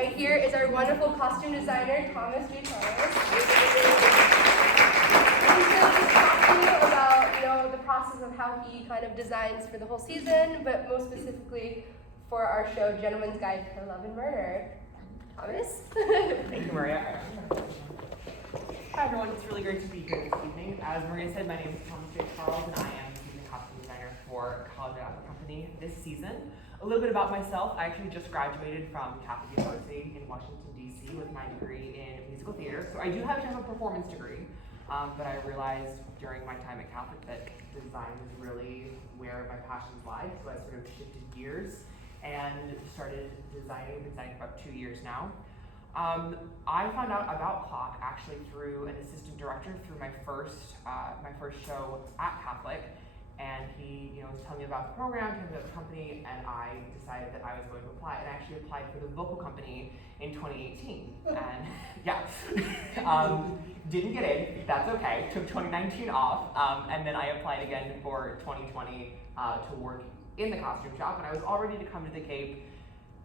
right here is our wonderful costume designer, Thomas J. Thomas. He's going to just talk to you about, the process of how he kind of designs for the whole season, but most specifically for our show, Gentleman's Guide to Love and Murder. Thomas? Thank you, Maria. Hi, everyone. It's really great to be here this evening. As Maria said, my name is Thomas J. Charles, and I am the season costume designer for College Apple Company this season. A little bit about myself. I actually just graduated from Catholic University in Washington, D.C. with my degree in musical theater. So I do have a performance degree, but I realized during my time at Catholic that design was really where my passions lie. So I sort of shifted gears and started designing. I've been designing for about 2 years now. I found out about CLOC actually through an assistant director through my first show at Catholic, and he was telling me about the program, telling me about the company, and I decided that I was going to apply. And I actually applied for the vocal company in 2018, and didn't get in. That's okay. Took 2019 off, and then I applied again for 2020 to work in the costume shop, and I was all ready to come to the Cape.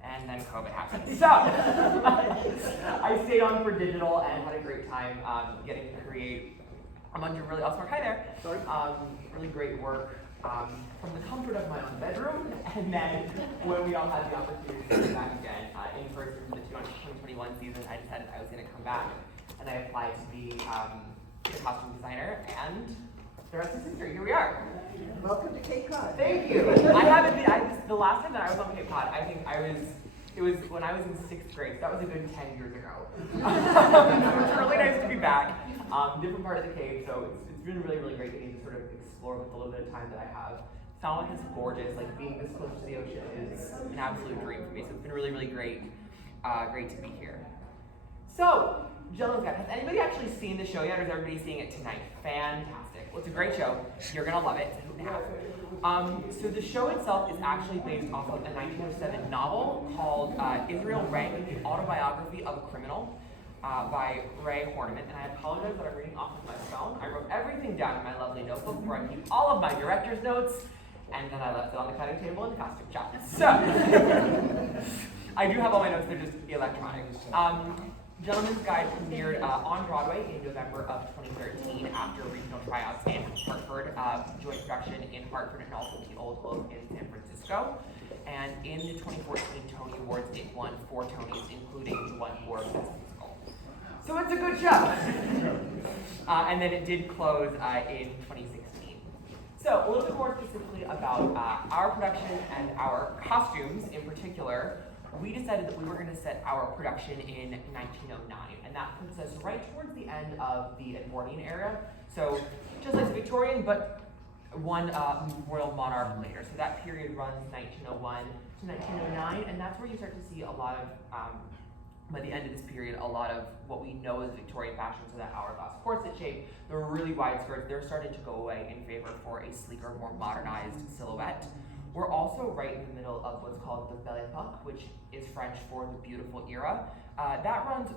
And then COVID happened. So I stayed on for digital and had a great time getting to create a bunch of really awesome work. Hi there. Really great work from the comfort of my own bedroom. And then when we all had the opportunity to come back again in person for the 2021 season, I decided I was going to come back. And I applied to be the costume designer, and the rest is history. Here we are. Welcome to Cape Cod. Thank you. I haven't been. The last time that I was on Cape Cod, I think it was when I was in 6th grade. That was a good 10 years ago. So it's really nice to be back. Different part of the Cape, so it's been really, really great getting to sort of explore with the little bit of time that I have. Falmouth is gorgeous. Like being this close to the ocean is an absolute dream for me. So it's been really, really great to be here. So, Gentleman's Guide. Has anybody actually seen the show yet, or is everybody seeing it tonight? Fantastic. Well, it's a great show. You're gonna love it. So the show itself is actually based off of a 1907 novel called Israel Rank, The Autobiography of a Criminal by Ray Horniman. And I apologize that I'm reading off of my phone. I wrote everything down in my lovely notebook where I keep all of my director's notes, and then I left it on the cutting table in the costume shop. So, I do have all my notes, they're just electronic. Gentleman's Guide premiered on Broadway in November of 2013 after regional tryouts in Hartford, joint production in Hartford and also the Old Globe in San Francisco. And in the 2014 Tony Awards, it won 4 Tonys, including 1 for Best Musical. So it's a good show. And then it did close in 2016. So a little bit more specifically about our production and our costumes in particular. We decided that we were going to set our production in 1909, and that puts us right towards the end of the Edwardian era. So just like the Victorian, but one royal monarch later. So that period runs 1901 to 1909, and that's where you start to see a lot of, by the end of this period, a lot of what we know as Victorian fashion, so that hourglass corset shape, the really wide skirts, they're starting to go away in favor for a sleeker, more modernized silhouette. We're also right in the middle of what's called the Belle Epoque, which is French for the beautiful era. That runs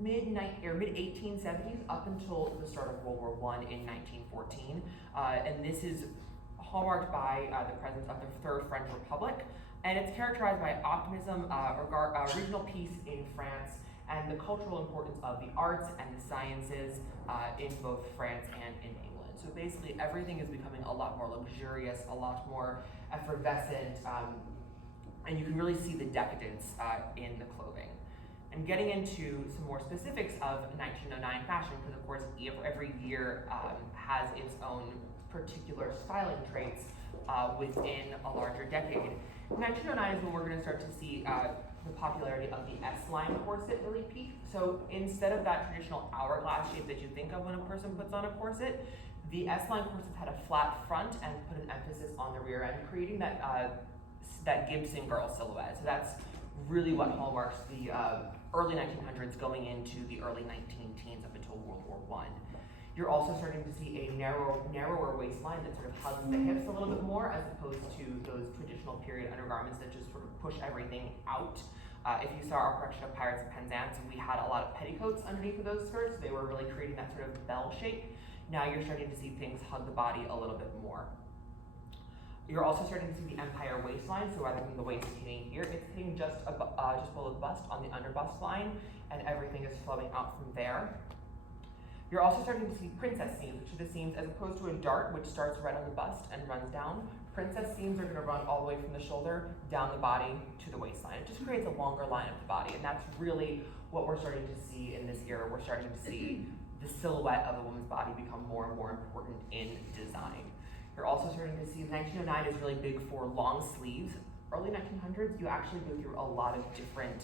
mid-1870s up until the start of World War I in 1914. And this is hallmarked by the presence of the Third French Republic. And it's characterized by optimism, regional peace in France, and the cultural importance of the arts and the sciences in both France and in England. So basically everything is becoming a lot more luxurious, a lot more effervescent, and you can really see the decadence in the clothing. And getting into some more specifics of 1909 fashion, because of course every year has its own particular styling traits within a larger decade. 1909 is when we're going to start to see the popularity of the S-line corset really peak. So instead of that traditional hourglass shape that you think of when a person puts on a corset, the S-line corsets had a flat front and put an emphasis on the rear end, creating that that Gibson girl silhouette. So that's really what hallmarks the early 1900s going into the early 19-teens up until World War I. You're also starting to see a narrower waistline that sort of hugs the hips a little bit more, as opposed to those traditional period undergarments that just sort of push everything out. If you saw our production of Pirates of Penzance, we had a lot of petticoats underneath of those skirts. They were really creating that sort of bell shape. Now you're starting to see things hug the body a little bit more. You're also starting to see the Empire waistline, so rather than the waist hitting here, it's hitting just below the bust on the under bust line, and everything is flowing out from there. You're also starting to see princess seams, which are the seams as opposed to a dart, which starts right on the bust and runs down. Princess seams are going to run all the way from the shoulder down the body to the waistline. It just creates a longer line of the body, and that's really what we're starting to see in this era. We're starting to see the silhouette of the woman's body become more and more important in design. You're also starting to see 1909 is really big for long sleeves. Early 1900s, you actually go through a lot of different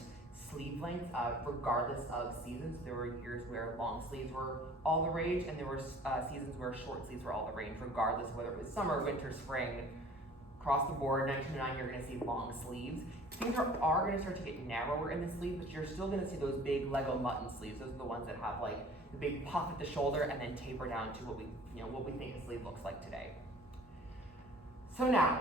sleeve lengths, regardless of seasons. There were years where long sleeves were all the rage, and there were seasons where short sleeves were all the rage, regardless of whether it was summer, winter, spring. Across the board, 1909, you're going to see long sleeves. Things are going to start to get narrower in the sleeve, but you're still going to see those big Lego mutton sleeves. Those are the ones that have like the big puff at the shoulder and then taper down to what we think a sleeve looks like today. So now,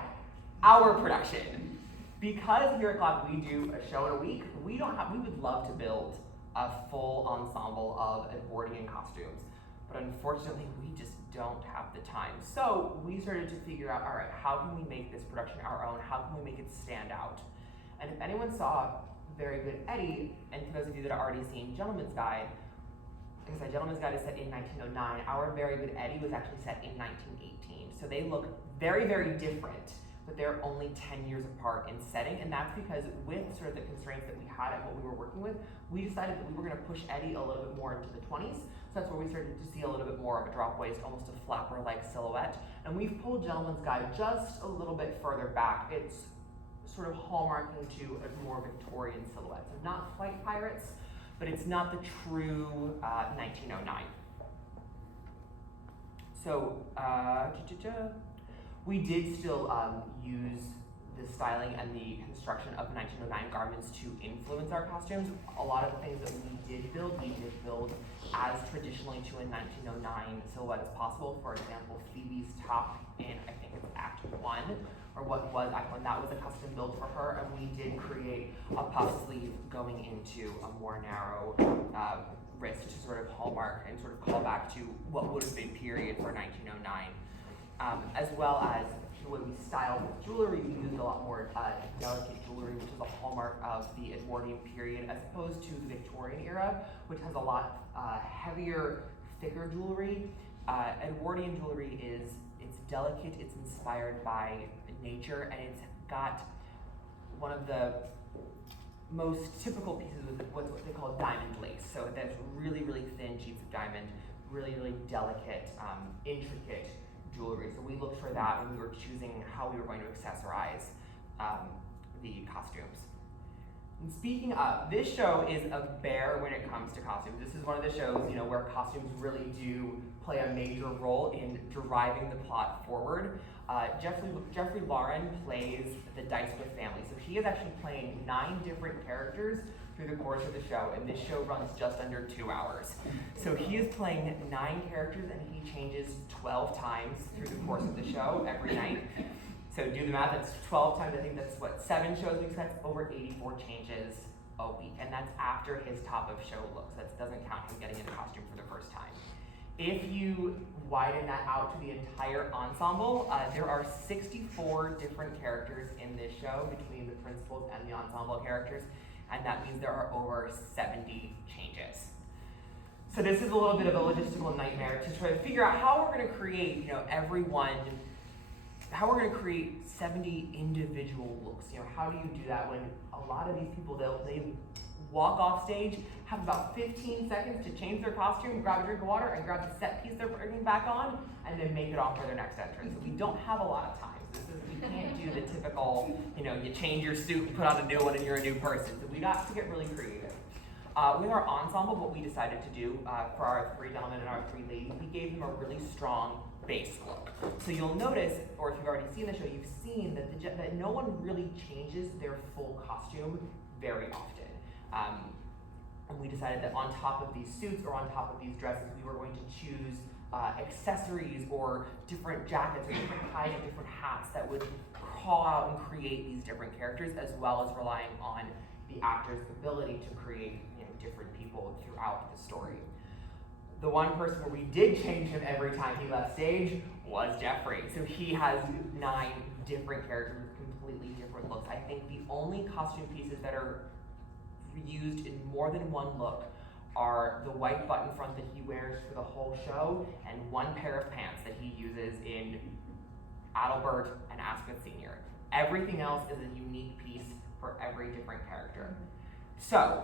our production. Because here at CLOC we do a show in a week, we would love to build a full ensemble of Edwardian costumes, but unfortunately we just don't have the time. So we started to figure out, all right, how can we make this production our own? How can we make it stand out? And if anyone saw Very Good Eddie, and for those of you that are already seeing Gentleman's Guide, like I said, Gentleman's Guide is set in 1909. Our Very Good Eddie was actually set in 1918. So they look very, very different, but they're only 10 years apart in setting, and that's because with sort of the constraints that we had and what we were working with, we decided that we were going to push Eddie a little bit more into the 20s, so that's where we started to see a little bit more of a drop waist, almost a flapper-like silhouette, and we've pulled Gentleman's Guide just a little bit further back. It's sort of hallmarking to a more Victorian silhouette, so not Flight Pirates, but it's not the true 1909. So, we did still use the styling and the construction of 1909 garments to influence our costumes. A lot of the things that we did build as traditionally to a 1909 silhouette as possible. For example, Phoebe's top in, I think it's Act 1, or what was Act 1, that was a custom build for her, and we did create a puff sleeve going into a more narrow wrist to sort of hallmark and sort of call back to what would have been period for 1909. As well as the way we styled with jewelry, we used a lot more delicate jewelry, which is a hallmark of the Edwardian period, as opposed to the Victorian era, which has a lot heavier, thicker jewelry. Edwardian jewelry it's delicate, it's inspired by nature, and it's got one of the most typical pieces with what they call diamond lace. So that's really, really thin sheets of diamond, really, really delicate, intricate jewelry. So we looked for that when we were choosing how we were going to accessorize the costumes. And speaking of, this show is a bear when it comes to costumes. This is one of the shows, where costumes really do play a major role in driving the plot forward. Jeffrey Lauren plays the Dice With family. So he is actually playing 9 different characters through the course of the show, and this show runs just under 2 hours. So he is playing 9 characters, and he changes 12 times through the course of the show every night. So do the math, that's 12 times, I think that's 7 shows we expect, over 84 changes a week. And that's after his top of show looks. That doesn't count him getting in a costume for the first time. If you widen that out to the entire ensemble, there are 64 different characters in this show between the principals and the ensemble characters, and that means there are over 70 changes. So this is a little bit of a logistical nightmare to try to figure out how we're going to create, how we're going to create 70 individual looks. How do you do that when a lot of these people, they walk off stage, have about 15 seconds to change their costume, grab a drink of water, and grab the set piece they're bringing back on, and then make it off for their next entrance. So we don't have a lot of time. We can't do the typical, you change your suit and put on a new one and you're a new person. So we got to get really creative. With our ensemble, what we decided to do for our 3 gentlemen and our 3 ladies, we gave them a really strong base look. So you'll notice, or if you've already seen the show, you've seen that no one really changes their full costume very often. And we decided that on top of these suits or on top of these dresses, we were going to choose accessories or different jackets or different ties or different hats that would call out and create these different characters, as well as relying on the actor's ability to create different people throughout the story. the one person where we did change him every time he left stage was Jeffrey. So he has 9 different characters with completely different looks. I think the only costume pieces that are used in more than one look are the white button front that he wears for the whole show and one pair of pants that he uses in Adalbert and Asquith Sr. Everything else is a unique piece for every different character. So,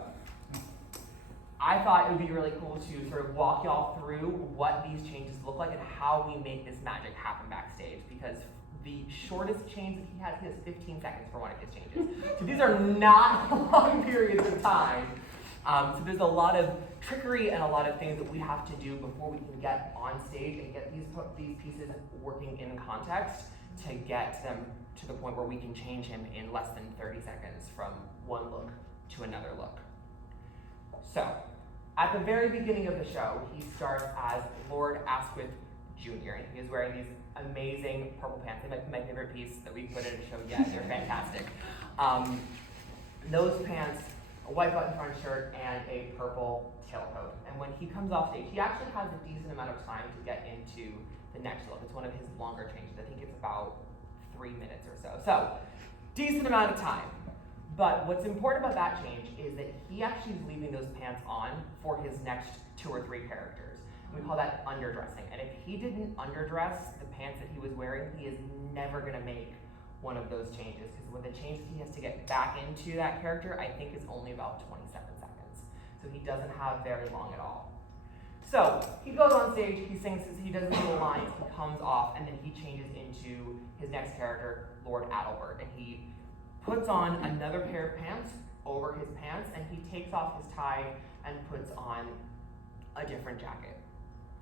I thought it would be really cool to sort of walk y'all through what these changes look like and how we make this magic happen backstage, because the shortest change that he has 15 seconds for one of his changes. So these are not long periods of time. So there's a lot of trickery and a lot of things that we have to do before we can get on stage and get these pieces working in context to get them to the point where we can change him in less than 30 seconds from one look to another look. So, at the very beginning of the show, he starts as Lord Asquith Jr. and he is wearing these amazing purple pants. They're my favorite piece that we put in a show yet. They're fantastic. Those pants, a white button front shirt, and a purple tailcoat. And when he comes off stage, he actually has a decent amount of time to get into the next look. It's one of his longer changes. I think it's about 3 minutes or so. So, decent amount of time. But what's important about that change is that he actually is leaving those pants on for his next 2 or 3 characters. We call that underdressing. And if he didn't underdress the pants that he was wearing, he is never going to make one of those changes. Because when the changes he has to get back into that character, I think is only about 27 seconds. So he doesn't have very long at all. So he goes on stage, he sings, he does his little lines, he comes off, and then he changes into his next character, Lord Adalbert. And he puts on another pair of pants over his pants, and he takes off his tie and puts on a different jacket.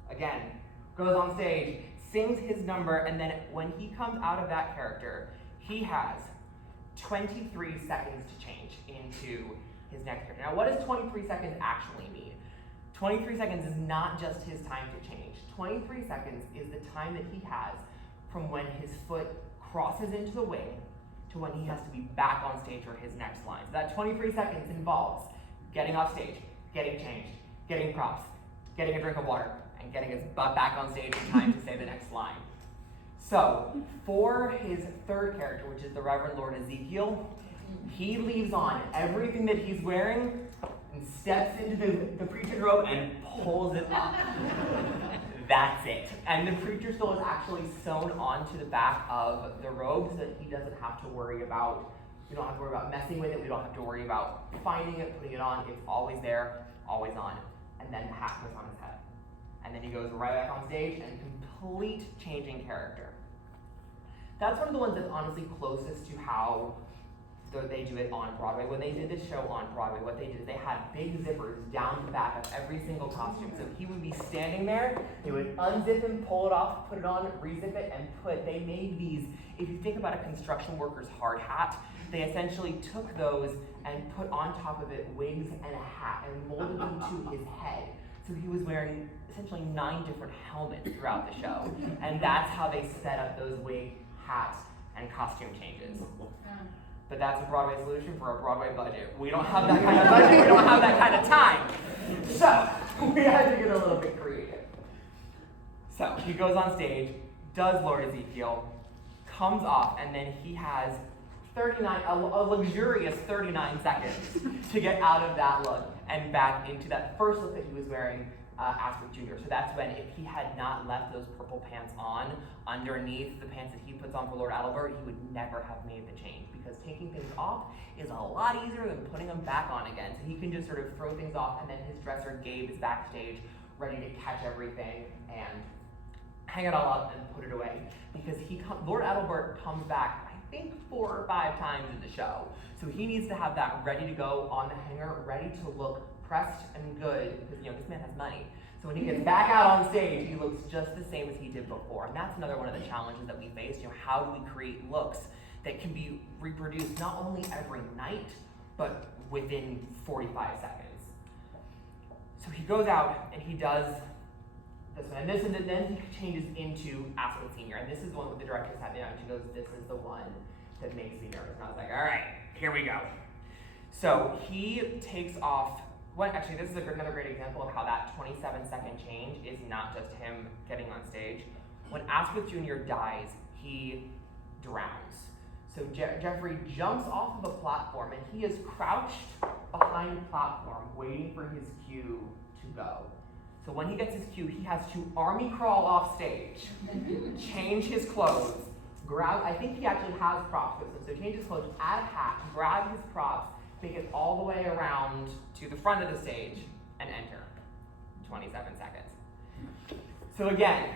Again, goes on stage, sings his number, and then when he comes out of that character, he has 23 seconds to change into his next character. Now, what does 23 seconds actually mean? 23 seconds is not just his time to change. 23 seconds is the time that he has from when his foot crosses into the wing to when he has to be back on stage for his next line. So that 23 seconds involves getting off stage, getting changed, getting props, getting a drink of water, and getting his butt back on stage in time to say the next line. So, for his third character, which is the Reverend Lord Ezekiel, he leaves on everything that he's wearing and steps into the preacher's robe and pulls it up. That's it. And the preacher's stole is actually sewn onto the back of the robe so that he doesn't have to worry about, we don't have to worry about messing with it, we don't have to worry about finding it, putting it on. It's always there, always on. And then the hat goes on his head. And then he goes right back on stage and complete changing character. That's one of the ones that's honestly closest to how they do it on Broadway. When they did this show on Broadway, what they did is they had big zippers down the back of every single costume. So he would be standing there, they would unzip him, pull it off, put it on, rezip it, and they made these, if you think about a construction worker's hard hat, they essentially took those and put on top of it wigs and a hat and molded them to his head. So he was wearing essentially 9 different helmets throughout the show. And that's how they set up those wig, hat, and costume changes. But that's a Broadway solution for a Broadway budget. We don't have that kind of budget, we don't have that kind of time. So, we had to get a little bit creative. So, he goes on stage, does Lord Ezekiel, comes off, and then he has a luxurious 39 seconds to get out of that look and back into that first look that he was wearing Asquith Jr. So that's when, if he had not left those purple pants on underneath the pants that he puts on for Lord Adalbert, he would never have made the change, because taking things off is a lot easier than putting them back on again. So he can just sort of throw things off, and then his dresser Gabe is backstage ready to catch everything and hang it all up and put it away. Because Lord Adalbert comes back, I think 4 or 5 times in the show. So he needs to have that ready to go on the hanger, ready to look pressed and good, because this man has money. So when he gets back out on stage, he looks just the same as he did before. And that's another one of the challenges that we face. How do we create looks that can be reproduced not only every night, but within 45 seconds. So he goes out and he does this one, and then he changes into Asquith Sr. And this is the one with the director sat down, and she goes, "This is the one that makes me nervous." And I was like, all right, here we go. So he takes off, Actually, this is another great example of how that 27-second change is not just him getting on stage. When Asquith Jr. dies, he drowns. So Jeffrey jumps off of a platform, and he is crouched behind a platform waiting for his cue to go. So when he gets his cue, he has to army crawl off stage, change his clothes, grab, I think he actually has props with him, so change his clothes, add a hat, grab his props, make it all the way around to the front of the stage, and enter. 27 seconds. So again,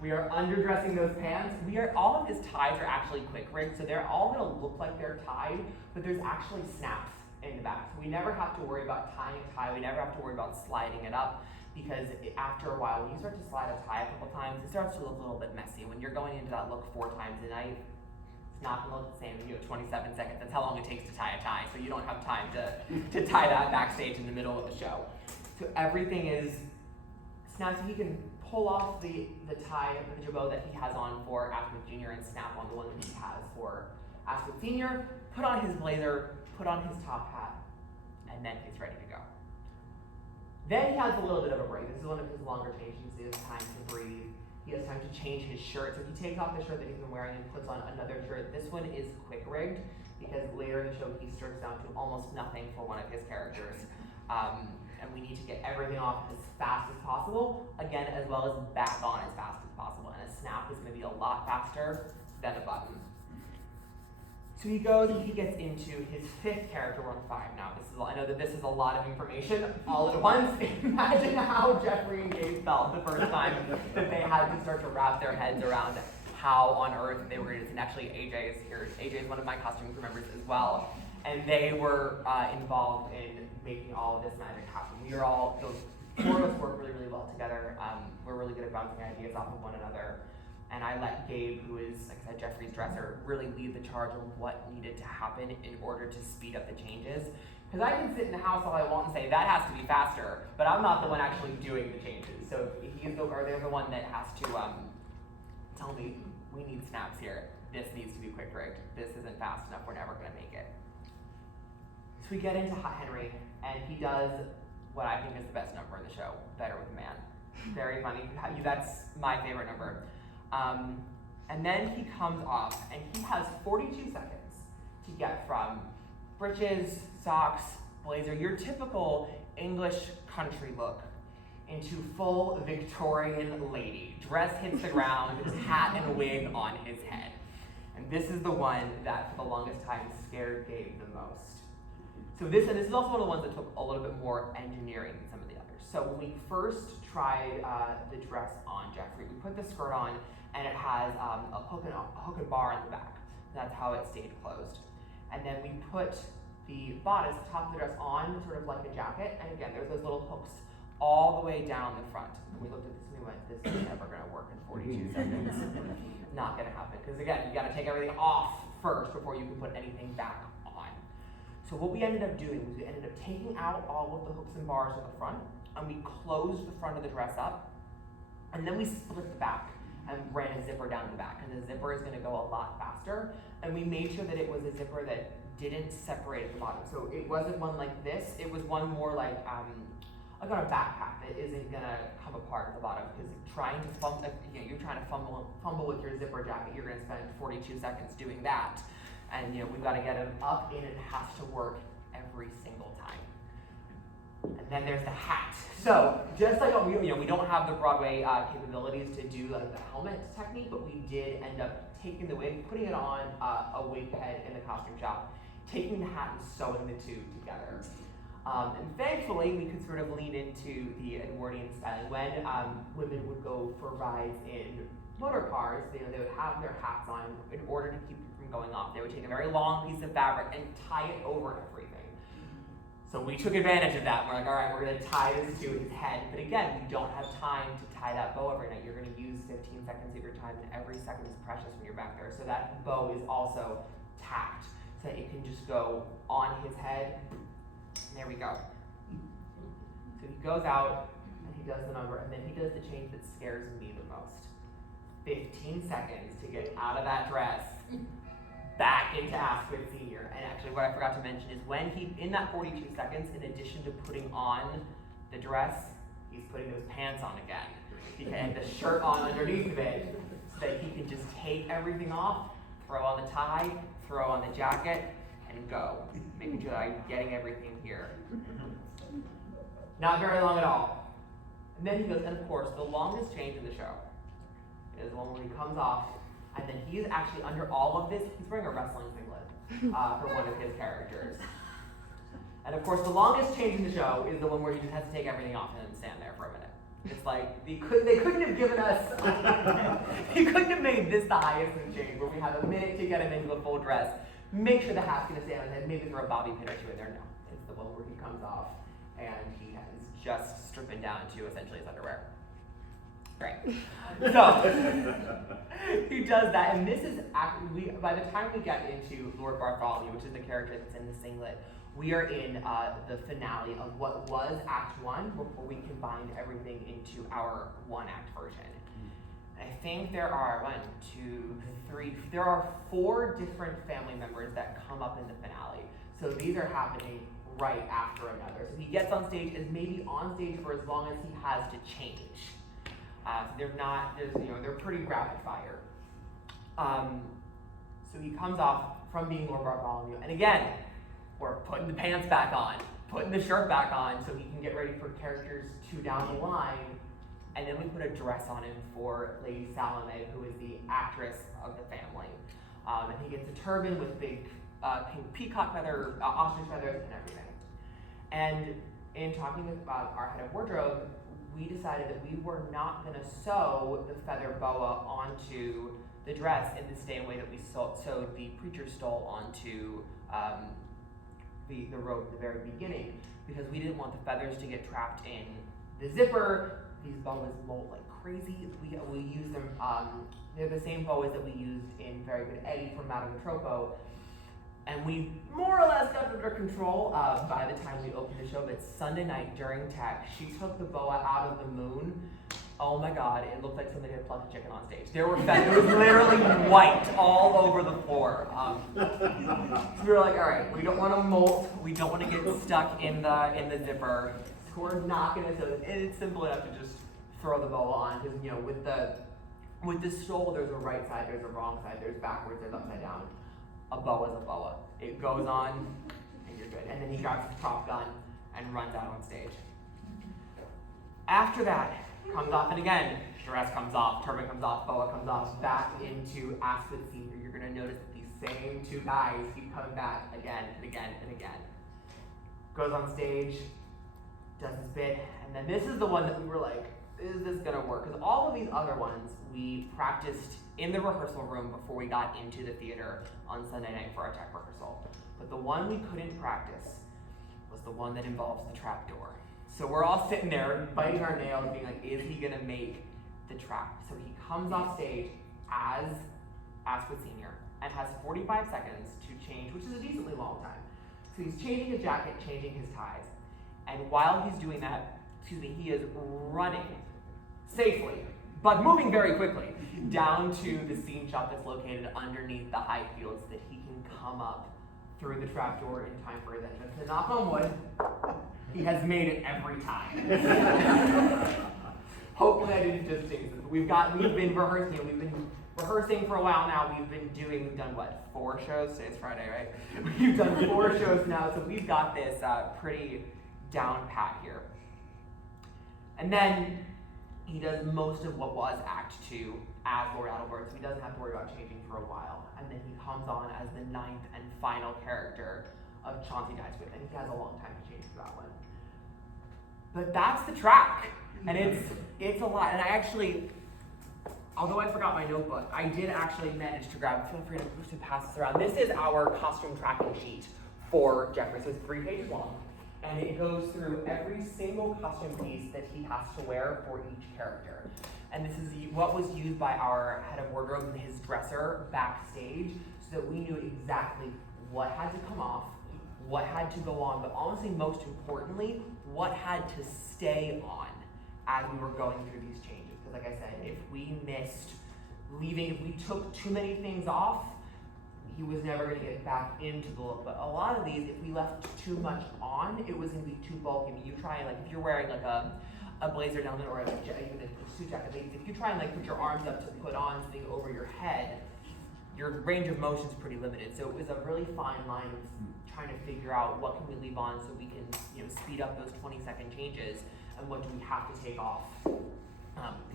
we are underdressing those pants. All of his ties are actually quick rigged, so they're all gonna look like they're tied, but there's actually snaps in the back. So we never have to worry about tying a tie, we never have to worry about sliding it up, because after a while, when you start to slide a tie a couple times, it starts to look a little bit messy. When you're going into that look 4 times a night, it's not gonna look the same when you have 27 seconds. That's how long it takes to tie a tie, so you don't have time to tie that backstage in the middle of the show. So everything is snapped, so he can pull off the tie of the jabot that he has on for Asquith Jr. and snap on the one that he has for Asquith Sr., put on his blazer, put on his top hat, and then he's ready to go. Then he has a little bit of a break. This is one of his longer changes. He has time to breathe. He has time to change his shirt. So he takes off the shirt that he's been wearing and puts on another shirt. This one is quick rigged because later in the show he strips down to almost nothing for one of his characters. And we need to get everything off as fast as possible, again, as well as back on as fast as possible. And a snap is going to be a lot faster than a button. So he goes and he gets into his 5th character, we're on 5 now. I know that this is a lot of information all at once. Imagine how Jeffrey and Gabe felt the first time that they had to start to wrap their heads around how on earth they were going to, and actually AJ is here. AJ is one of my costume crew members as well. And they were involved in making all of this magic happen. Those 4 of us work really, really well together. We're really good at bouncing ideas off of one another. And I let Gabe, who is, like I said, Jeffrey's dresser, really lead the charge on what needed to happen in order to speed up the changes. Because I can sit in the house all I want and say, that has to be faster, but I'm not the one actually doing the changes. So they're the one that has to tell me, we need snaps here. This needs to be quick rigged. This isn't fast enough, we're never gonna make it. So we get into Hot Henry, and he does what I think is the best number in the show, Better with a Man. Very funny, that's my favorite number. And then he comes off, and he has 42 seconds to get from breeches, socks, blazer, your typical English country look, into full Victorian lady. Dress hits the ground, hat and wig on his head. And this is the one that, for the longest time, scared Gabe the most. So this is also one of the ones that took a little bit more engineering than some of the others. So when we first tried the dress on Jeffrey, we put the skirt on, and it has a hook and bar in the back. That's how it stayed closed. And then we put the bodice, the top of the dress, on sort of like a jacket, and again, there's those little hooks all the way down the front. And we looked at this and we went, this is never gonna work in 42 seconds. Not gonna happen, because again, you gotta take everything off first before you can put anything back on. So what we ended up doing was we ended up taking out all of the hooks and bars at the front, and we closed the front of the dress up, and then we split the back and ran a zipper down the back, and the zipper is gonna go a lot faster, and we made sure that it was a zipper that didn't separate at the bottom. So it wasn't one like this, it was one more like on a backpack that isn't gonna come apart at the bottom, because trying to you're trying to fumble with your zipper jacket, you're gonna spend 42 seconds doing that. And we've gotta get it up in, and it has to work every single time. And then there's the hat. So just like we don't have the Broadway capabilities to do like the helmet technique, but we did end up taking the wig, putting it on a wig head in the costume shop, taking the hat and sewing the two together. And thankfully, we could sort of lean into the Edwardian styling. When women would go for rides in motor cars, they would have their hats on in order to keep it from going off. They would take a very long piece of fabric and tie it over everything. So we took advantage of that. We're like, all right, we're gonna tie this to his head. But again, we don't have time to tie that bow every night. You're gonna use 15 seconds of your time, and every second is precious when you're back there. So that bow is also tacked, so that it can just go on his head. And there we go. So he goes out, and he does the number, and then he does the change that scares me the most. 15 seconds to get out of that dress, back into Asquith Senior. And actually what I forgot to mention is when he, in that 42 seconds, in addition to putting on the dress, he's putting those pants on again. And the shirt on underneath of it, so that he can just take everything off, throw on the tie, throw on the jacket, and go. Making sure that I'm getting everything here. Not very long at all. And then he goes, and of course, the longest change in the show is the one where he comes off, and then he's actually under all of this, he's wearing a wrestling singlet for one of his characters. And of course, the longest change in the show is the one where he just has to take everything off and then stand there for a minute. It's like, they couldn't have given us, he couldn't have made this the highest in change, where we have a minute to get him into a full dress, make sure the hat's gonna stay on his head, maybe throw a bobby pin or two in there. No, it's the one where he comes off and he is just stripping down to essentially his underwear. Great. So, he does that, and this is actually, by the time we get into Lord Bartholomew, which is the character that's in the singlet, we are in the finale of what was Act 1 before we combined everything into our one-act version. I think there are there are 4 different family members that come up in the finale. So these are happening right after another. So he gets on stage, is maybe on stage for as long as he has to change. So they're pretty rapid fire. So he comes off from being Lord Bartholomew, and again, we're putting the pants back on, putting the shirt back on so he can get ready for characters 2 down the line. And then we put a dress on him for Lady Salome, who is the actress of the family. And he gets a turban with big pink peacock feather, ostrich feathers, and everything. And in talking with our head of wardrobe, we decided that we were not going to sew the feather boa onto the dress in the same way that we sewed the preacher's stole onto the robe at the very beginning, because we didn't want the feathers to get trapped in the zipper. These boas molt like crazy. We use them, they're the same boas that we used in Very Good Eddie from Madame Tropo, and we more or less got under control by the time we opened the show. But Sunday night during tech, she took the boa out of the moon. Oh my God, it looked like somebody had plucked a chicken on stage. There were feathers, it was literally white all over the floor. So we were like, all right, we don't want to molt, we don't want to get stuck in the zipper. So we're not gonna sew it. It's simple enough to just throw the boa on, because with the stole, there's a right side, there's a wrong side, there's backwards, there's upside down. A boa's a boa. It goes on, and you're good. And then he grabs his prop gun and runs out on stage. After that, comes off, and again, dress comes off, turban comes off, boa comes off, back into Asquith Senior. You're gonna notice that these same 2 guys keep coming back again and again and again. Goes on stage, does his bit, and then this is the one that we were like, is this gonna work? Because all of these other ones we practiced in the rehearsal room before we got into the theater on Sunday night for our tech rehearsal. But the one we couldn't practice was the one that involves the trap door. So we're all sitting there biting our nails, being like, is he gonna make the trap? So he comes off stage as Asquith Senior and has 45 seconds to change, which is a decently long time. So he's changing his jacket, changing his ties. And while he's doing that, he is running safely, but moving very quickly, down to the scene shop that's located underneath the high field so that he can come up through the trapdoor in time for his entrance. And knock on wood, he has made it every time. Hopefully I didn't just jinx it. We've been rehearsing for a while now. We've done what, 4 shows? Today's Friday, right? We've done 4 shows now, so we've got this pretty down pat here. And then he does most of what was Act 2 as Lord Adelbert, so he doesn't have to worry about changing for a while. And then he comes on as the 9th and final character of Chauncey Dysworth, and he has a long time to change for that one. But that's the track, and it's a lot. And I actually, although I forgot my notebook, I did actually manage to grab, feel free to pass this around. This is our costume tracking sheet for Jeffrey, so it's 3 pages long. And it goes through every single costume piece that he has to wear for each character. And this is what was used by our head of wardrobe and his dresser backstage, so that we knew exactly what had to come off, what had to go on, but honestly, most importantly, what had to stay on as we were going through these changes. Because like I said, if we took too many things off, he was never going to get back into the look. But a lot of these, if we left too much on, it was going to be too bulky. I mean, you try and, like, if you're wearing like a blazer down there, or like even a suit jacket, if you try and like put your arms up to put on something over your head, your range of motion is pretty limited. So it was a really fine line of trying to figure out what can we leave on so we can, you know, speed up those 20-second changes, and what do we have to take off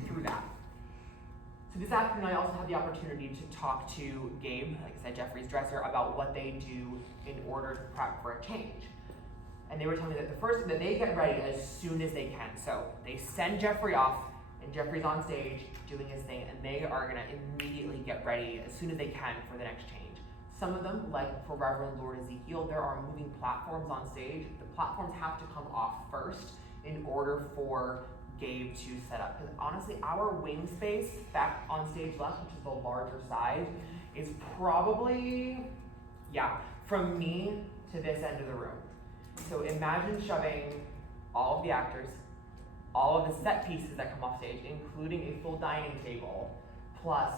through that. So this afternoon I also had the opportunity to talk to Gabe, like I said, Jeffrey's dresser, about what they do in order to prep for a change. And they were telling me that the first thing that they get ready as soon as they can. So they send Jeffrey off, and Jeffrey's on stage doing his thing, and they are gonna immediately get ready as soon as they can for the next change. Some of them, like for Reverend Lord Ezekiel, there are moving platforms on stage. The platforms have to come off first in order for Gabe to set up. Because honestly, our wing space back on stage left, which is the larger side, is probably, from me to this end of the room. So imagine shoving all of the actors, all of the set pieces that come off stage, including a full dining table, plus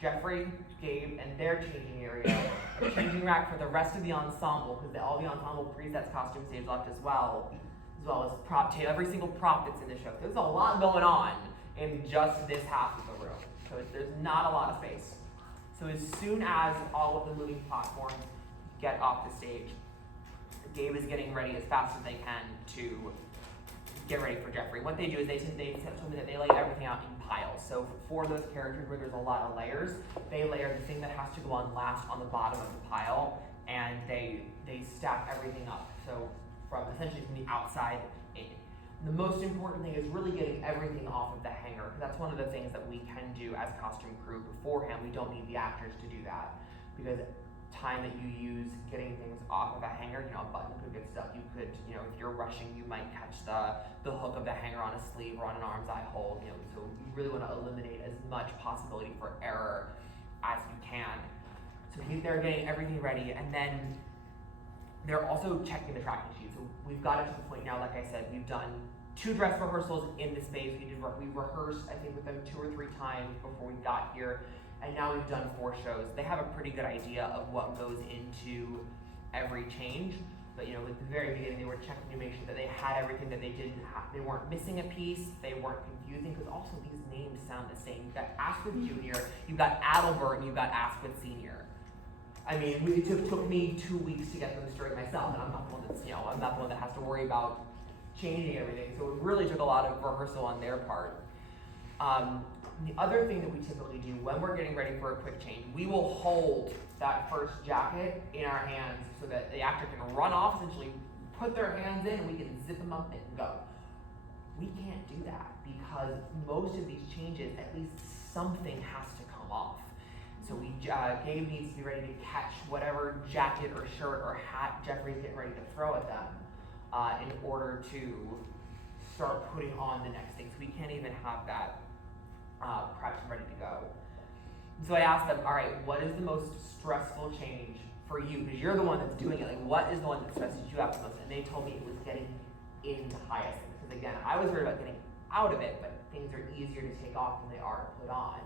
Jeffrey, Gabe, and their changing area, a changing rack for the rest of the ensemble, because all the ensemble presets costume stage left as well as prop tape, every single prop that's in the show. There's a lot going on in just this half of the room. So there's not a lot of space. So as soon as all of the moving platforms get off the stage, Gabe is getting ready as fast as they can to get ready for Jeffrey. What they do is they told me that they lay everything out in piles. So for those characters where there's a lot of layers, they layer the thing that has to go on last on the bottom of the pile, and they stack everything up. So essentially from the outside in. The most important thing is really getting everything off of the hanger. That's one of the things that we can do as costume crew beforehand. We don't need the actors to do that, because time that you use getting things off of a hanger, you know, a button could get stuck. You could, you know, if you're rushing, you might catch the hook of the hanger on a sleeve or on an arm's eye hold, you know, so you really want to eliminate as much possibility for error as you can. So they're getting everything ready, and then they're also checking the tracking sheet. So we've got it to the point now, like I said, we've done 2 dress rehearsals in the space. We rehearsed, I think, with them 2 or 3 times before we got here, and now we've done 4 shows. They have a pretty good idea of what goes into every change, but you know, at the very beginning, they were checking to make sure that they had everything that they didn't have. They weren't missing a piece, they weren't confusing, because also these names sound the same. You've got Asquith Jr., you've got Adelbert, and you've got Asquith Sr. I mean, it took me 2 weeks to get them straight myself, and I'm not the one that's, you know, I'm not the one that has to worry about changing everything. So it really took a lot of rehearsal on their part. The other thing that we typically do when we're getting ready for a quick change, we will hold that first jacket in our hands so that the actor can run off, essentially put their hands in, and we can zip them up and go. We can't do that because most of these changes, at least something has to come off. So Gabe needs to be ready to catch whatever jacket or shirt or hat Jeffrey's getting ready to throw at them in order to start putting on the next thing. So we can't even have that prepped and ready to go. So I asked them, all right, what is the most stressful change for you? Because you're the one that's doing it. Like, what is the one that stresses you out the most? And they told me it was getting into hyacinth. Because again, I was worried about getting out of it, but things are easier to take off than they are to put on.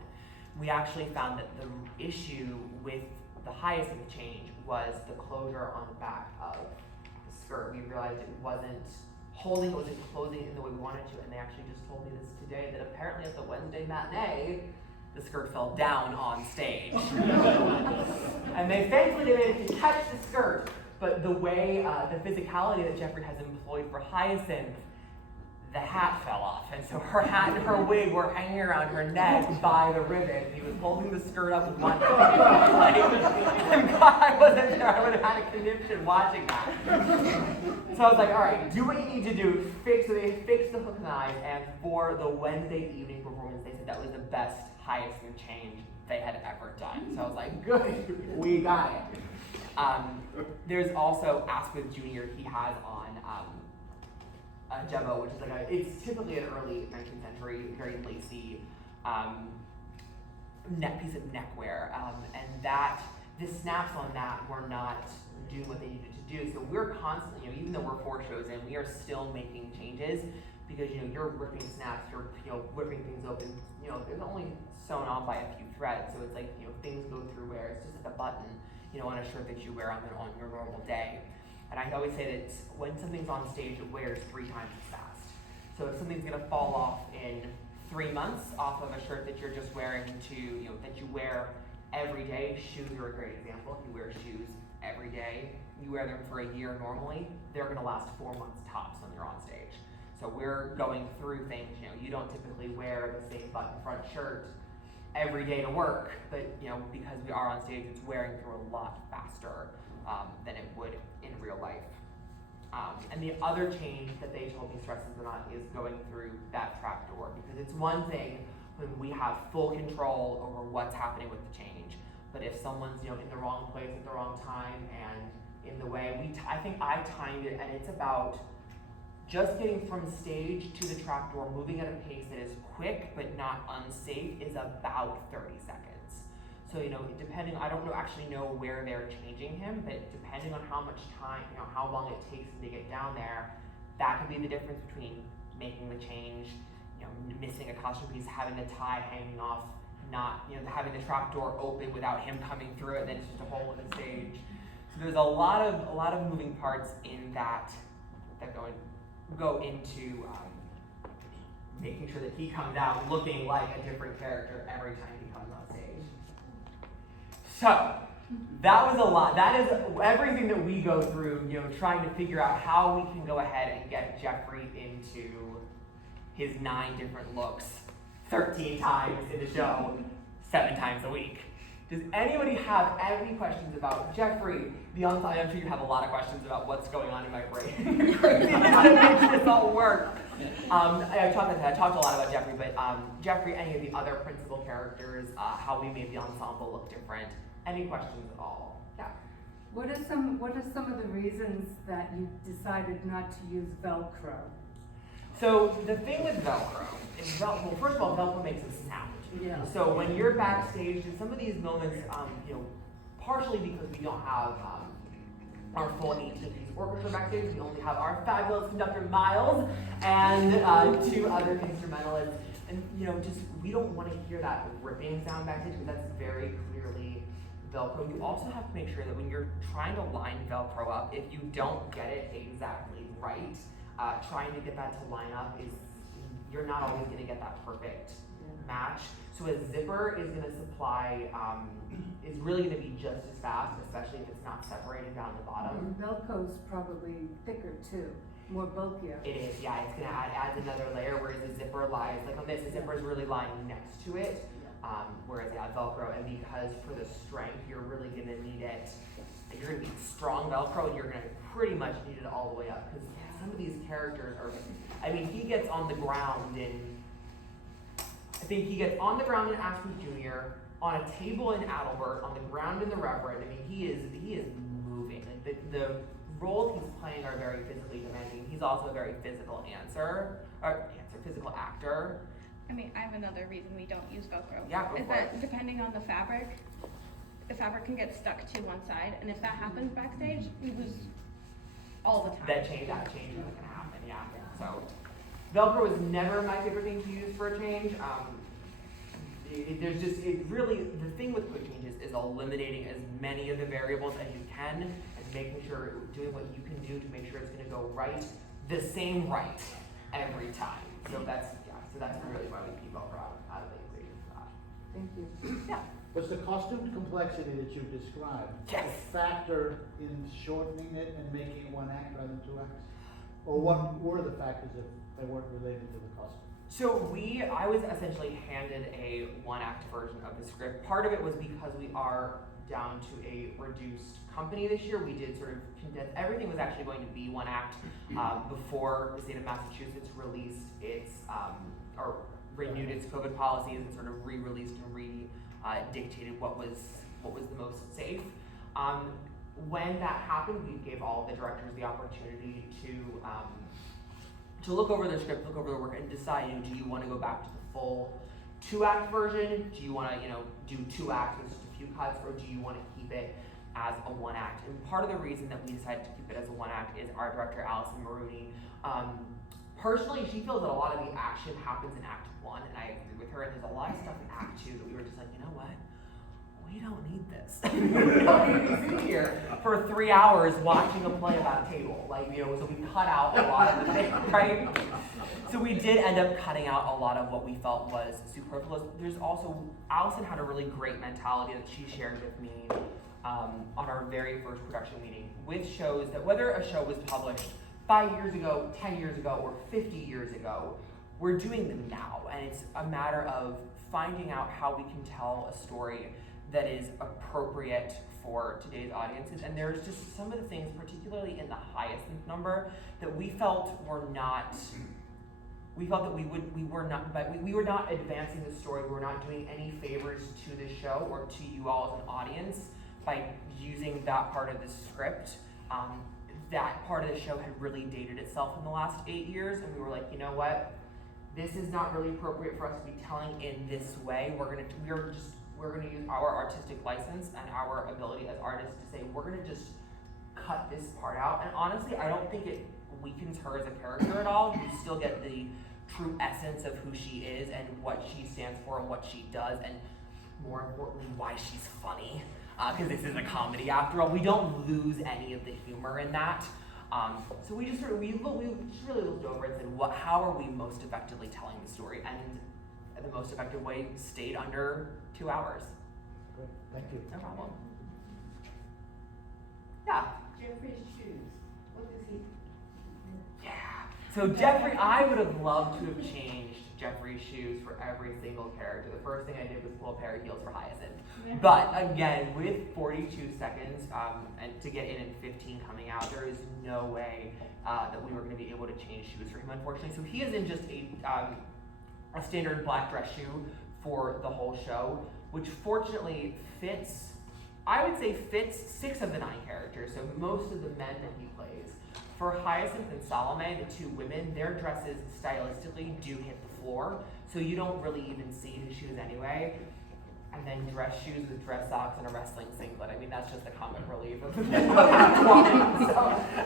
We actually found that the issue with the hyacinth change was the closure on the back of the skirt. We realized it wasn't holding, it wasn't closing in the way we wanted to, and they actually just told me this today, that apparently at the Wednesday matinee, the skirt fell down on stage. And thankfully they managed to catch the skirt, but the way, the physicality that Jeffrey has employed for Hyacinth, the hat fell off, and so her hat and her wig were hanging around her neck by the ribbon. He was holding the skirt up with one hand. Thank God I wasn't there. I would have had a conniption watching that. So I was like, all right, do what you need to do. So they fixed the hook and eyes, and for the Wednesday evening performance, they said that was the best Hyacinth change they had ever done. So I was like, good, we got it. There's also Asquith Jr. He has on Jebo, which is like it's typically an early 19th century, very lacy piece of neckwear, and that the snaps on that were not doing what they needed to do. So we're constantly, you know, even though we're 4 shows in, we are still making changes because, you know, you're ripping snaps, you're, you know, ripping things open. You know, they're only sewn on by a few threads, so it's like, you know, things go through where it's just like a button. on a shirt that you wear on your normal day. And I always say that when something's on stage, it wears 3 times as fast. So if something's gonna fall off in 3 months off of a shirt that you're just wearing that you wear every day, shoes are a great example. If you wear shoes every day, you wear them for a year normally, they're gonna last 4 months tops when you're on stage. So we're going through things, you don't typically wear the same button front shirt every day to work, but because we are on stage, it's wearing through a lot faster than it would in real life. And the other change that they told me stresses them out is going through that trap door, because it's one thing when we have full control over what's happening with the change, but if someone's in the wrong place at the wrong time and in the way, I think I timed it, and it's about just getting from stage to the trap door, moving at a pace that is quick but not unsafe, is about 30 seconds. So, depending, I don't actually know where they're changing him, but depending on how much time, how long it takes him to get down there, that could be the difference between making the change, missing a costume piece, having the tie hanging off, not, having the trap door open without him coming through it, then it's just a hole in the stage. So there's a lot of moving parts in that go into making sure that he comes out looking like a different character every time he comes on stage. So that was a lot. That is everything that we go through, trying to figure out how we can go ahead and get Jeffrey into his 9 different looks 13 times in the show, 7 times a week. Does anybody have any questions about Jeffrey? Beyond, I'm sure you have a lot of questions about what's going on in my brain. How to make this all work. I talked a lot about Jeffrey, but Jeffrey, any of the other principal characters, how we made the ensemble look different. Any questions at all? Yeah. What are some of the reasons that you decided not to use Velcro? So the thing with Velcro is, well, first of all, Velcro makes a sound. Yeah. So when you're backstage, in some of these moments, partially because we don't have our full 18-piece orchestra backstage, we only have our fabulous conductor Miles and 2 other instrumentalists, and we don't want to hear that ripping sound backstage, because that's very clearly Velcro. You also have to make sure that when you're trying to line Velcro up, if you don't get it exactly right, trying to get that to line up you're not always going to get that perfect match. So a zipper is going to supply, is really going to be just as fast, especially if it's not separated down the bottom. Velcro's probably thicker too, more bulkier. It is, yeah. It's going to add another layer, whereas the zipper lies, like on this, the zipper is really lying next to it, whereas Velcro, and because for the strength, you're really going to need it. You're going to need strong Velcro, and you're going to pretty much need it all the way up, because some of these characters are, he gets on the ground I think he gets on the ground in Ashton Jr., on a table in Adelbert, on the ground in the Reverend. He is moving. The roles he's playing are very physically demanding. He's also a very physical physical actor. I have another reason we don't use Velcro. Yeah, go is for that it. depending on the fabric can get stuck to one side, and if that happens backstage, we lose all the time. That change isn't gonna happen, yeah. So Velcro is never my favorite thing to use for a change. The thing with quick changes is eliminating as many of the variables as you can, and making sure, doing what you can do to make sure it's gonna go right, the same right, every time. So that's really why we keep Velcro out of the equation for that. Thank you. Yeah. Was the costume complexity that you described Yes. a factor in shortening it and making it 1 act rather than 2 acts? Or what were the factors if they weren't related to the costume? So I was essentially handed a 1-act version of the script. Part of it was because we are down to a reduced company this year. We did sort of condense, everything was actually going to be 1 act before the state of Massachusetts released or renewed its COVID policies and sort of re-released and dictated what was the most safe. When that happened, we gave all the directors the opportunity to look over their script, look over their work, and decide, do you want to go back to the full 2-act version? Do you want to, do 2 acts with just a few cuts, or do you want to keep it as a 1-act? And part of the reason that we decided to keep it as a 1-act is our director, Allison Maroney. Personally, she feels that a lot of the action happens in Act 1, and I agree with her, and there's a lot of stuff in Act 2 that we were just like, you know what? We we don't need this. We don't need to sit here for 3 hours watching a play about a table. So we cut out a lot of the thing, right? So we did end up cutting out a lot of what we felt was superfluous. There's also, Allison had a really great mentality that she shared with me on our very first production meeting with shows, that whether a show was published 5 years ago, 10 years ago, or 50 years ago, we're doing them now. And it's a matter of finding out how we can tell a story that is appropriate for today's audiences. And there's just some of the things, particularly in the Hyacinth number, that we felt were not, we felt that we were not advancing the story. We were not doing any favors to the show or to you all as an audience by using that part of the script. That part of the show had really dated itself in the last 8 years, and we were like, you know what? This is not really appropriate for us to be telling in this way. We're gonna use our artistic license and our ability as artists to say, we're gonna just cut this part out. And honestly, I don't think it weakens her as a character at all. You still get the true essence of who she is and what she stands for and what she does, and more importantly, why she's funny. Because this is a comedy after all. We don't lose any of the humor in that. So we just sort of, we just really looked over and said, how are we most effectively telling the story? And the most effective way stayed under 2 hours. Good, thank you. No problem. Yeah. Jeffrey's shoes, what does he? Yeah. So Jeffrey, I would have loved to have changed Jeffrey's shoes for every single character. The first thing I did was pull a pair of heels for Hyacinth. But again, with 42 seconds and to get in and 15 coming out, there is no way that we were going to be able to change shoes for him, unfortunately. So he is in just a standard black dress shoe for the whole show, which fortunately fits, I would say fits 6 of the 9 characters, so most of the men that he plays. For Hyacinth and Salome, the 2 women, their dresses stylistically do hit the floor, so you don't really even see his shoes anyway. And then dress shoes with dress socks and a wrestling singlet. I mean, that's just the comic relief of so,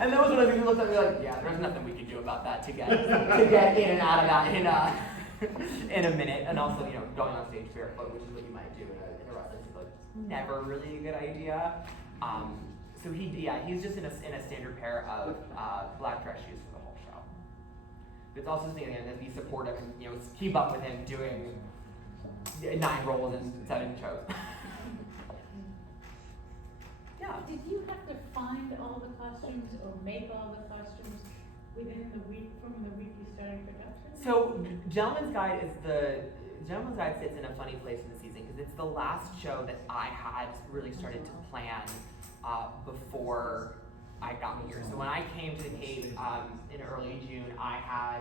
and those are the things you looked at me like, yeah, there's nothing we can do about that to get in and out of that in a minute. And also, going on stage barefoot, which is what you might do in a wrestling singlet, never really a good idea. So he's just in a standard pair of black dress shoes for the whole show. But it's also something again to be supportive and keep up with him doing 9 roles and 7 shows. Yeah. Did you have to find all the costumes or make all the costumes within the week from the week you started production? So Gentleman's Guide sits in a funny place in the season because it's the last show that I had really started to plan before I got here. So when I came to the Cape in early June, I had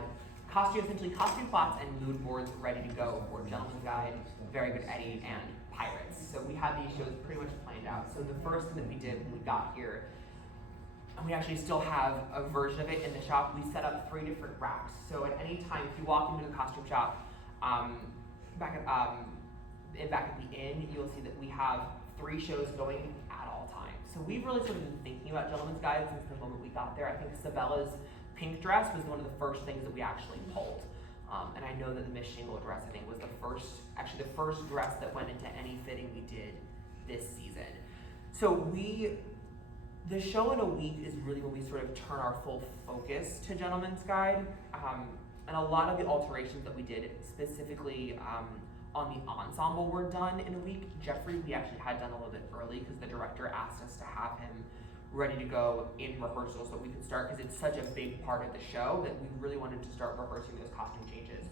essentially costume plots and mood boards ready to go for Gentleman's Guide, Very Good Eddie, and Pirates. So we had these shows pretty much planned out. So the first thing that we did when we got here, and we actually still have a version of it in the shop, we set up 3 different racks. So at any time, if you walk into the costume shop, back at the inn, you'll see that we have 3 shows going at all times. So we've really sort of been thinking about Gentleman's Guide since the moment we got there. I think Sabella's pink dress was one of the first things that we actually pulled. And I know that the Miss Shingle dress, I think, was the first dress that went into any fitting we did this season. So the show in a week is really when we sort of turn our full focus to Gentleman's Guide. And a lot of the alterations that we did, specifically on the ensemble, were done in a week. Jeffrey, we actually had done a little bit early because the director asked us to have him ready to go in rehearsal so we could start, because it's such a big part of the show that we really wanted to start rehearsing those costume changes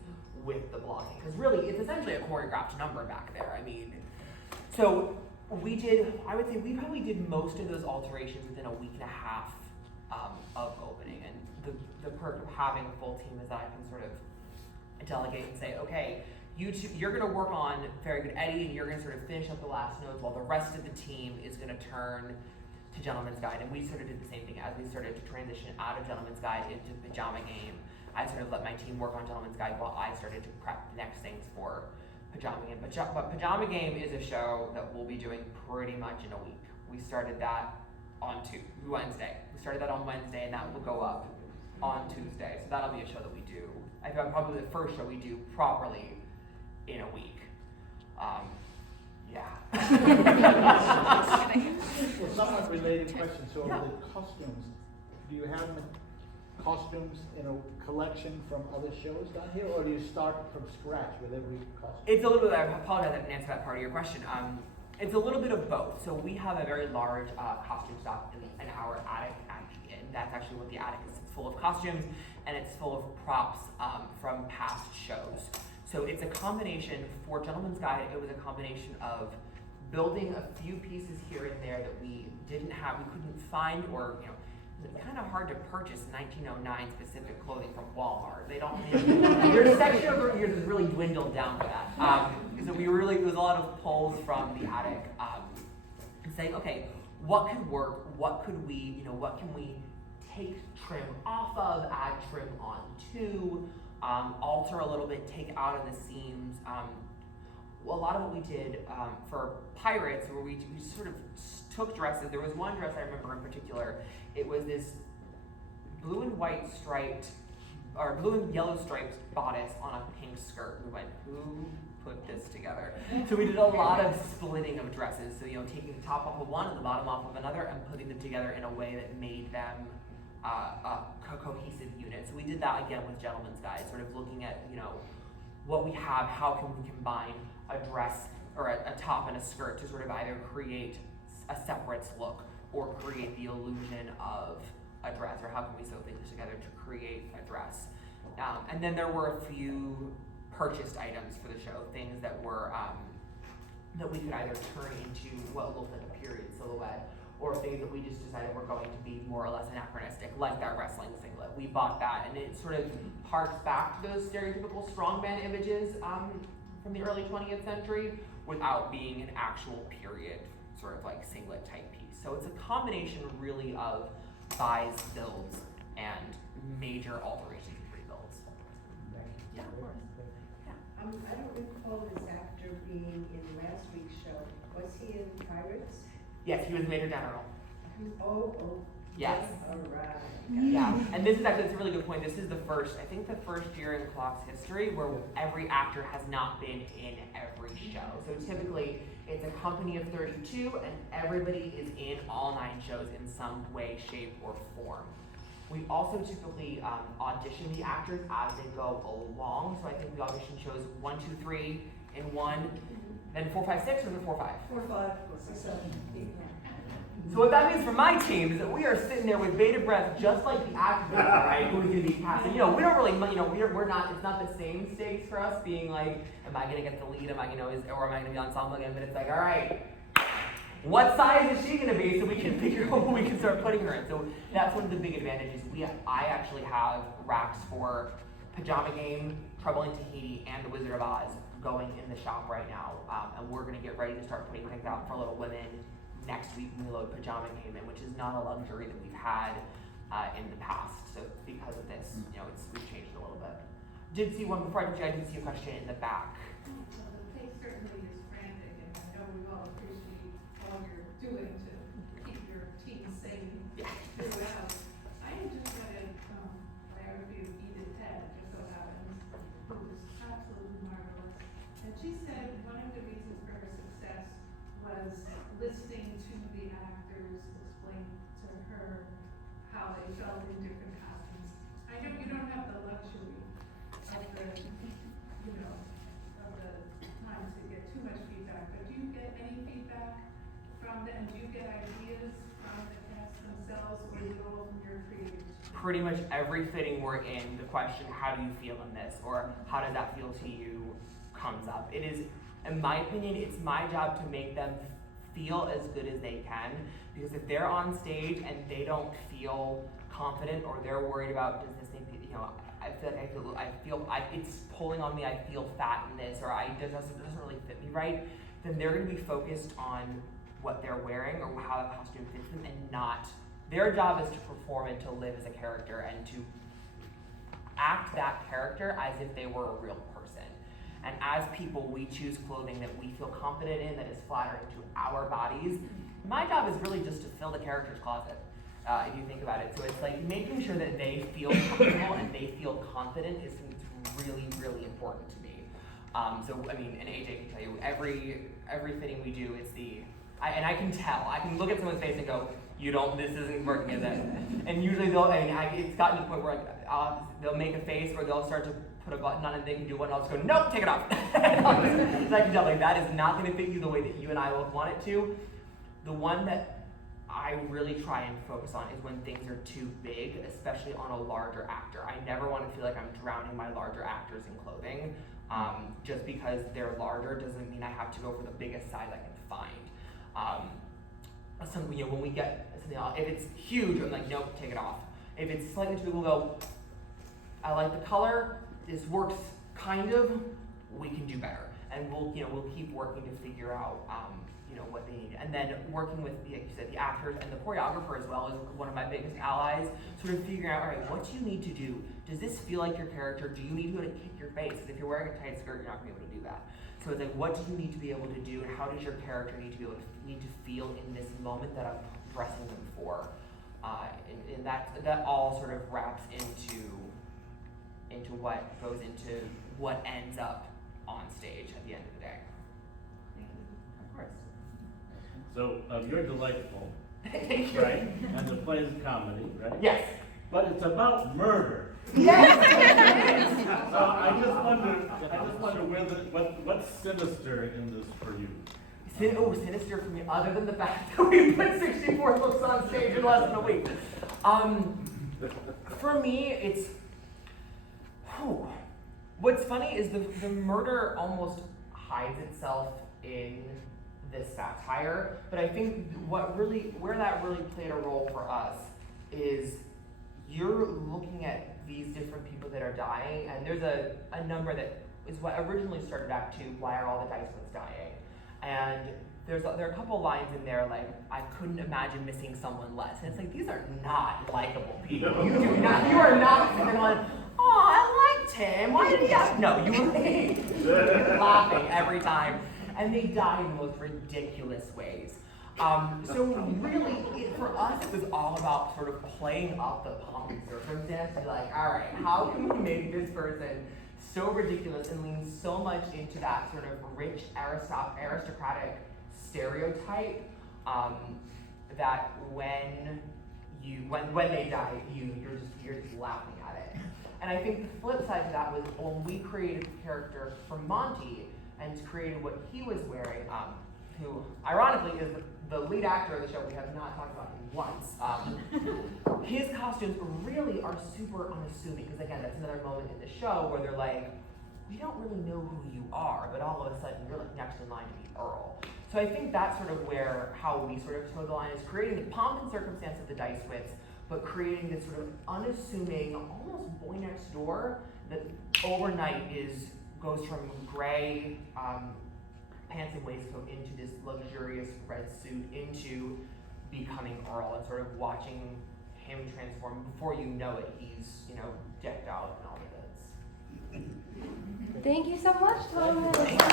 with the blocking, because really it's essentially a choreographed number back there. I mean, so I would say we probably did most of those alterations within a week and a half of opening, and the perk of having a full team is that I can sort of delegate and say, okay, you're gonna work on Very Good Eddie and you're gonna sort of finish up the last notes while the rest of the team is gonna turn to Gentleman's Guide. And we sort of did the same thing as we started to transition out of Gentleman's Guide into Pajama Game. I sort of let my team work on Gentleman's Guide while I started to prep the next things for Pajama Game. But Pajama Game is a show that we'll be doing pretty much in a week. We started that on Wednesday. We started that on Wednesday, and that will go up on Tuesday. So that'll be a show that we do. I think probably the first show we do properly in a week. Well, somewhat related question, so the costumes, do you have costumes in a collection from other shows down here, or do you start from scratch with every costume? It's a little bit, I apologize I didn't answer that part of your question. It's a little bit of both. So we have a very large costume stock in our attic, and that's actually what the attic is. It's full of costumes, and it's full of props from past shows. So it's a combination, for Gentleman's Guide, it was a combination of building a few pieces here and there that we didn't have, we couldn't find, or it's kind of hard to purchase 1909 specific clothing from Walmart. They don't. Their section over here has really dwindled down to that. So it was a lot of pulls from the attic, and saying, okay, what could work? What could we, what can we take trim off of, add trim onto, alter a little bit, take out of the seams. A lot of what we did for Pirates, where we sort of took dresses. There was one dress I remember in particular. It was this blue and white striped, or blue and yellow striped bodice on a pink skirt. We went, who put this together? So we did a lot of splitting of dresses. So taking the top off of one and the bottom off of another, and putting them together in a way that made them a cohesive unit. So we did that again with Gentleman's Guide, sort of looking at what we have, how can we combine a dress or a top and a skirt to sort of either create a separates look or create the illusion of a dress, or how can we sew things together to create a dress. And then there were a few purchased items for the show, things that were that we could either turn into what looked like a period silhouette, or things that we just decided were going to be more or less anachronistic, like that wrestling singlet. We bought that, and it sort of harks back to those stereotypical strongman images from the early 20th century, without being an actual period sort of like singlet type piece. So it's a combination really of buys, builds, and major alterations and rebuilds. Yeah, of course. I don't recall this actor being in last week's show. Was he in Pirates? Yes, he was Major General. Oh. Yes. All right. Yeah, and this is actually, it's a really good point. This is the first year in CLOC's history where every actor has not been in every show. So typically, it's a company of 32, and everybody is in all 9 shows in some way, shape, or form. We also typically audition the actors as they go along. So I think we audition shows 1, 2, 3 in one, then 4, 5, 6, or is it 4, 5? 4, 5, 6, 7, 8, 9. So what that means for my team is that we are sitting there with bated breath, just like the actors, right? Who's going to be casting? We don't really, we're not. It's not the same stakes for us. Being like, am I going to get the lead? Am I, or am I going to be ensemble again? But it's like, all right, what size is she going to be, so we can figure out what we can start putting her in. So that's one of the big advantages. I actually have racks for Pajama Game, Trouble in Tahiti, and The Wizard of Oz going in the shop right now, and we're going to get ready to start putting things out for Little Women. Next week we load Pajama Game in, which is not a luxury that we've had in the past. So because of this, we've changed it a little bit. Did see one before I did see a question in the back. Well, the pace certainly is frantic, and I know we all appreciate all you're doing to keep your team sane throughout. I had just read a biography of Edith Head, just so happens, who was absolutely marvelous. And she said one of the reasons for her success was listening to the actors explain to her how they felt in different costumes. I know you don't have the luxury of the, of the time to get too much feedback, but do you get any feedback from them? Do you get ideas from the cast themselves, or is it all from your creators? Pretty much every fitting we're in, the question, how do you feel in this? Or how does that feel to you, comes up. It is, in my opinion, it's my job to make them feel as good as they can, because if they're on stage and they don't feel confident, or they're worried about, does this thing, it's pulling on me, I feel fat in this, or it doesn't really fit me right, then they're going to be focused on what they're wearing or how the costume fits them, and not, their job is to perform and to live as a character and to act that character as if they were a real person. And as people, we choose clothing that we feel confident in, that is flattering to our bodies. My job is really just to fill the character's closet, if you think about it. So it's like making sure that they feel comfortable and they feel confident is really, really important to me. So I mean, and AJ can tell you every fitting we do, it's and I can tell. I can look at someone's face and go, this isn't working, is it? And usually it's gotten to the point where they'll make a face or they'll start to put a button on it and they can do one and I'll just go, nope, take it off. So I can tell, that is not going to fit you the way that you and I both want it to. The one that I really try and focus on is when things are too big, especially on a larger actor. I never want to feel like I'm drowning my larger actors in clothing. Just because they're larger doesn't mean I have to go for the biggest size I can find. When we get something else, if it's huge, I'm like, nope, take it off. If it's slightly too big, we'll go, I like the color, this works kind of, we can do better. And we'll keep working to figure out, what they need. And then working with, like you said, the actors and the choreographer as well is one of my biggest allies, sort of figuring out, all right, what do you need to do? Does this feel like your character? Do you need to be able to kick your face? Because if you're wearing a tight skirt, you're not going to be able to do that. So it's like, what do you need to be able to do, and how does your character need to feel in this moment that I'm dressing them for? And that all sort of wraps into what goes into what ends up on stage at the end of the day. Of course. So you're delightful, Thank you. right? And the play is comedy, right? Yes. But it's about murder. Yes. So I just wonder what's sinister in this for you? Sinister for me, other than the fact that we put 64 looks on stage in less than a week. For me, it's, what's funny is the murder almost hides itself in this satire, but I think where that really played a role for us is you're looking at these different people that are dying, and there's a number that is what originally started Act 2, why are all the dice ones dying? And there are a couple lines in there like, I couldn't imagine missing someone less. And it's like, these are not likable people. You are not sitting on, oh, I liked him, why did he have, no, you were laughing every time. And they die in the most ridiculous ways. So really, for us, it was all about sort of playing up the pomp and circumstance. Be like, all right, how can we make this person so ridiculous and lean so much into that sort of rich aristocratic stereotype that when they die, you're just laughing at it. And I think the flip side to that was when we created the character for Monty and created what he was wearing, who ironically is the lead actor of the show. We have not talked about him once. His costumes really are super unassuming, because again, that's another moment in the show where they're like, we don't really know who you are, but all of a sudden you're like next in line to be Earl. So I think that's sort of how we sort of toe the line, is creating the pomp and circumstance of the dice wits, but creating this sort of unassuming, almost boy next door that overnight goes from gray pants and waistcoat into this luxurious red suit into becoming Earl, and sort of watching him transform. Before you know it, he's decked out in all the goods. Thank you so much, Thomas. Thank you.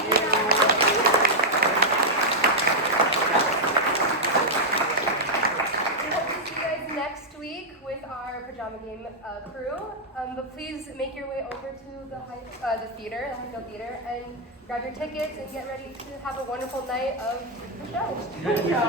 We hope to see you guys next week with our pajama game crew. But please make your way over to the Highfield Theater, and grab your tickets and get ready to have a wonderful night of the show. Good job.